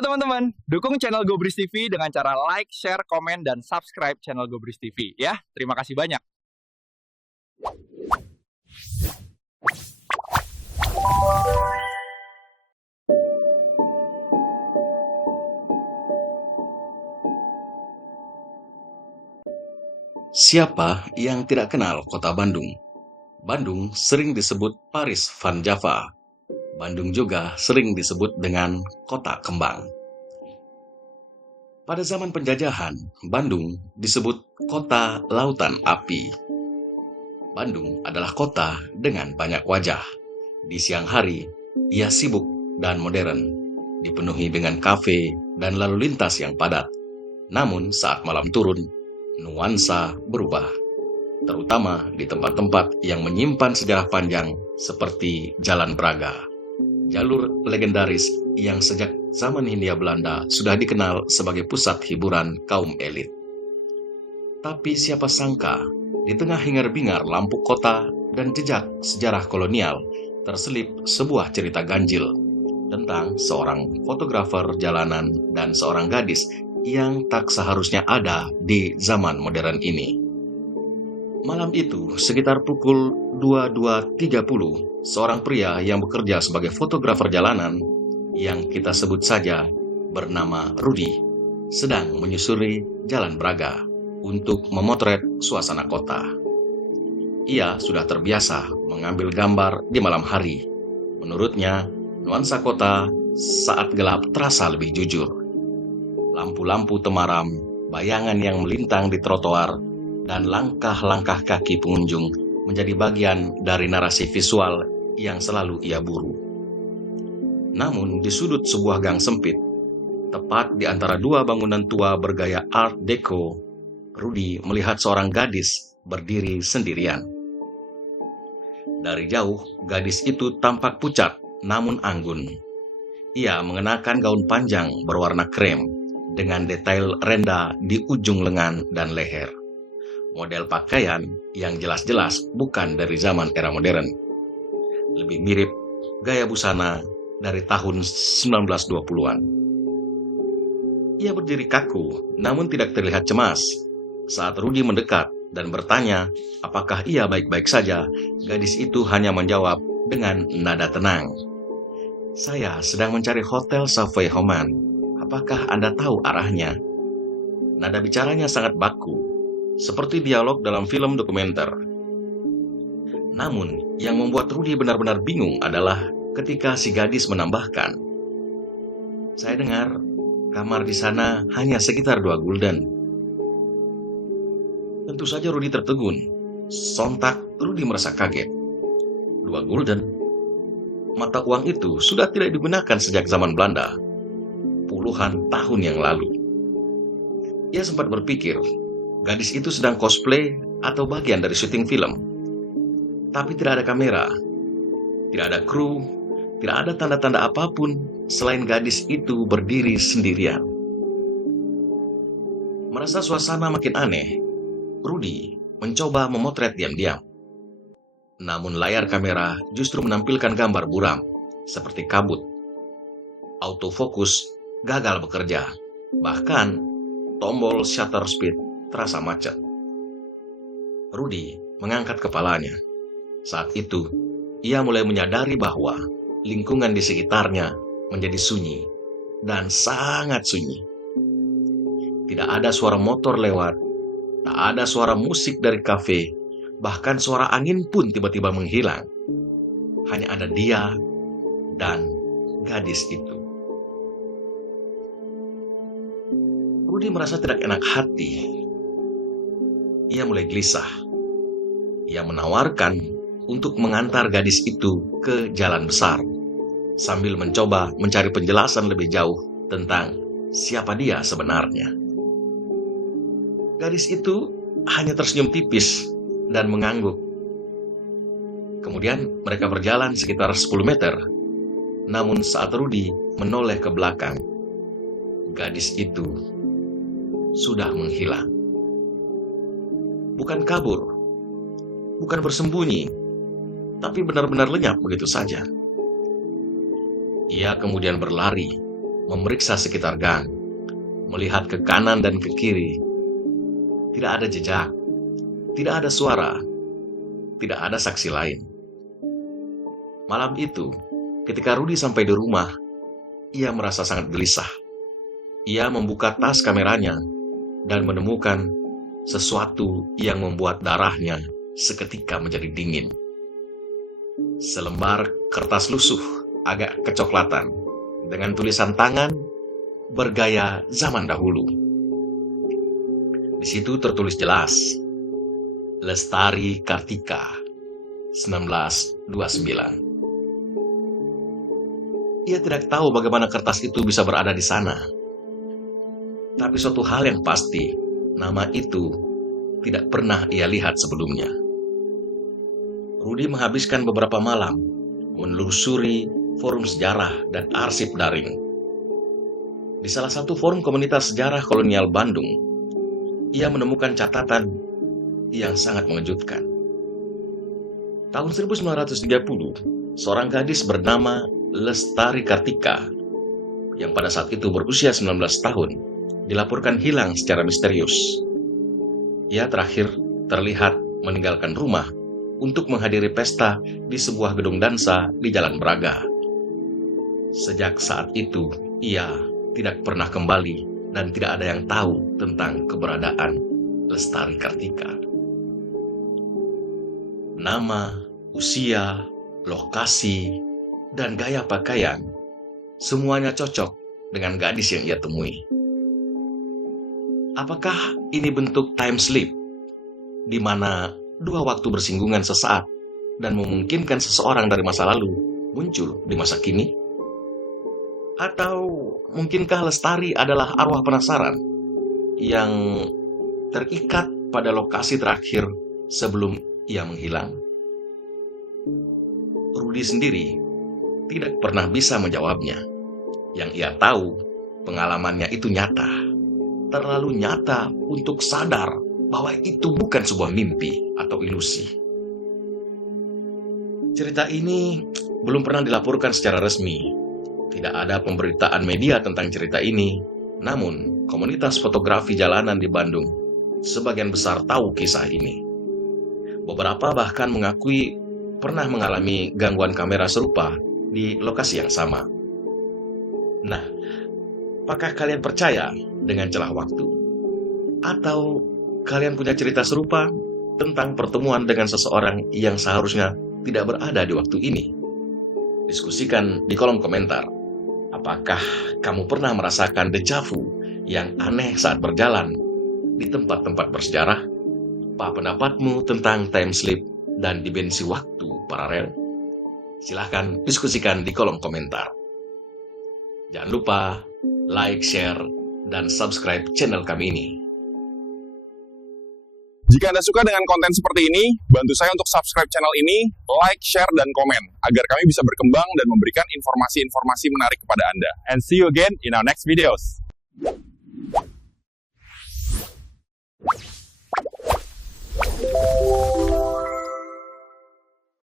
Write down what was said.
Halo teman-teman, dukung channel Gobris TV dengan cara like, share, komen, dan subscribe channel Gobris TV ya. Terima kasih banyak. Siapa yang tidak kenal kota Bandung? Bandung sering disebut Paris Van Java. Bandung juga sering disebut dengan kota kembang. Pada zaman penjajahan, Bandung disebut kota lautan api. Bandung adalah kota dengan banyak wajah. Di siang hari, ia sibuk dan modern, dipenuhi dengan kafe dan lalu lintas yang padat. Namun saat malam turun, nuansa berubah, terutama di tempat-tempat yang menyimpan sejarah panjang seperti Jalan Braga. Jalur legendaris yang sejak zaman Hindia Belanda sudah dikenal sebagai pusat hiburan kaum elit. Tapi siapa sangka, di tengah hingar-bingar lampu kota dan jejak sejarah kolonial, terselip sebuah cerita ganjil tentang seorang fotografer jalanan dan seorang gadis yang tak seharusnya ada di zaman modern ini. Malam itu, sekitar pukul 22.30, seorang pria yang bekerja sebagai fotografer jalanan, yang kita sebut saja bernama Rudy, sedang menyusuri Jalan Braga untuk memotret suasana kota. Ia sudah terbiasa mengambil gambar di malam hari. Menurutnya, nuansa kota saat gelap terasa lebih jujur. Lampu-lampu temaram, bayangan yang melintang di trotoar, dan langkah-langkah kaki pengunjung menjadi bagian dari narasi visual yang selalu ia buru. Namun di sudut sebuah gang sempit, tepat di antara dua bangunan tua bergaya Art Deco, Rudy melihat seorang gadis berdiri sendirian. Dari jauh, gadis itu tampak pucat namun anggun. Ia mengenakan gaun panjang berwarna krem dengan detail renda di ujung lengan dan leher. Model pakaian yang jelas-jelas bukan dari zaman era modern. Lebih mirip gaya busana dari tahun 1920-an. Ia berdiri kaku, namun tidak terlihat cemas. Saat Rudy mendekat dan bertanya apakah ia baik-baik saja, gadis itu hanya menjawab dengan nada tenang. "Saya sedang mencari Hotel Savoy Homan. Apakah Anda tahu arahnya?" Nada bicaranya sangat baku, seperti dialog dalam film dokumenter. Namun, yang membuat Rudy benar-benar bingung adalah ketika si gadis menambahkan, "Saya dengar kamar di sana hanya sekitar 2 gulden. Tentu saja Rudy tertegun. Sontak Rudy merasa kaget. 2 gulden? Mata uang itu sudah tidak digunakan sejak zaman Belanda, puluhan tahun yang lalu. Ia sempat berpikir, gadis itu sedang cosplay atau bagian dari syuting film. Tapi tidak ada kamera, tidak ada kru, tidak ada tanda-tanda apapun selain gadis itu berdiri sendirian. Merasa suasana makin aneh, Rudy mencoba memotret diam-diam. Namun layar kamera justru menampilkan gambar buram, seperti kabut. Autofokus gagal bekerja, bahkan tombol shutter speed terasa macet. Rudy mengangkat kepalanya. Saat itu, ia mulai menyadari bahwa lingkungan di sekitarnya menjadi sunyi dan sangat sunyi. Tidak ada suara motor lewat, tak ada suara musik dari kafe, bahkan suara angin pun tiba-tiba menghilang. Hanya ada dia dan gadis itu. Rudy merasa tidak enak hati. Ia mulai gelisah. Ia menawarkan untuk mengantar gadis itu ke jalan besar, sambil mencoba mencari penjelasan lebih jauh tentang siapa dia sebenarnya. Gadis itu hanya tersenyum tipis dan mengangguk. Kemudian mereka berjalan sekitar 10 meter. Namun saat Rudy menoleh ke belakang, gadis itu sudah menghilang. Bukan kabur, bukan bersembunyi, tapi benar-benar lenyap begitu saja. Ia kemudian berlari, memeriksa sekitar gang, melihat ke kanan dan ke kiri. Tidak ada jejak, tidak ada suara, tidak ada saksi lain. Malam itu, ketika Rudy sampai di rumah, ia merasa sangat gelisah. Ia membuka tas kameranya dan menemukan sesuatu yang membuat darahnya seketika menjadi dingin. Selembar kertas lusuh agak kecoklatan dengan tulisan tangan bergaya zaman dahulu. Di situ tertulis jelas, Lestari Kartika, 1929. Ia tidak tahu bagaimana kertas itu bisa berada di sana. Tapi suatu hal yang pasti, nama itu tidak pernah ia lihat sebelumnya. Rudy menghabiskan beberapa malam menelusuri forum sejarah dan arsip daring. Di salah satu forum komunitas sejarah kolonial Bandung, ia menemukan catatan yang sangat mengejutkan. Tahun 1930, seorang gadis bernama Lestari Kartika, yang pada saat itu berusia 19 tahun, dilaporkan hilang secara misterius. Ia terakhir terlihat meninggalkan rumah untuk menghadiri pesta di sebuah gedung dansa di Jalan Braga. Sejak saat itu, ia tidak pernah kembali dan tidak ada yang tahu tentang keberadaan Lestari Kartika. Nama, usia, lokasi, dan gaya pakaian semuanya cocok dengan gadis yang ia temui. Apakah ini bentuk time slip, di mana dua waktu bersinggungan sesaat dan memungkinkan seseorang dari masa lalu muncul di masa kini? Atau mungkinkah Lestari adalah arwah penasaran yang terikat pada lokasi terakhir sebelum ia menghilang? Rudy sendiri tidak pernah bisa menjawabnya. Yang ia tahu, pengalamannya itu nyata. Terlalu nyata untuk sadar bahwa itu bukan sebuah mimpi atau ilusi. Cerita ini belum pernah dilaporkan secara resmi. Tidak ada pemberitaan media tentang cerita ini. Namun, komunitas fotografi jalanan di Bandung sebagian besar tahu kisah ini. Beberapa bahkan mengakui pernah mengalami gangguan kamera serupa di lokasi yang sama. Nah, apakah kalian percaya dengan celah waktu? Atau kalian punya cerita serupa tentang pertemuan dengan seseorang yang seharusnya tidak berada di waktu ini? Diskusikan di kolom komentar. Apakah kamu pernah merasakan deja vu yang aneh saat berjalan di tempat-tempat bersejarah? Apa pendapatmu tentang time slip dan dimensi waktu paralel? Silahkan diskusikan di kolom komentar. Jangan lupa like, share, dan subscribe channel kami ini. Jika Anda suka dengan konten seperti ini, bantu saya untuk subscribe channel ini, like, share, dan komen, agar kami bisa berkembang dan memberikan informasi-informasi menarik kepada Anda. And see you again in our next videos.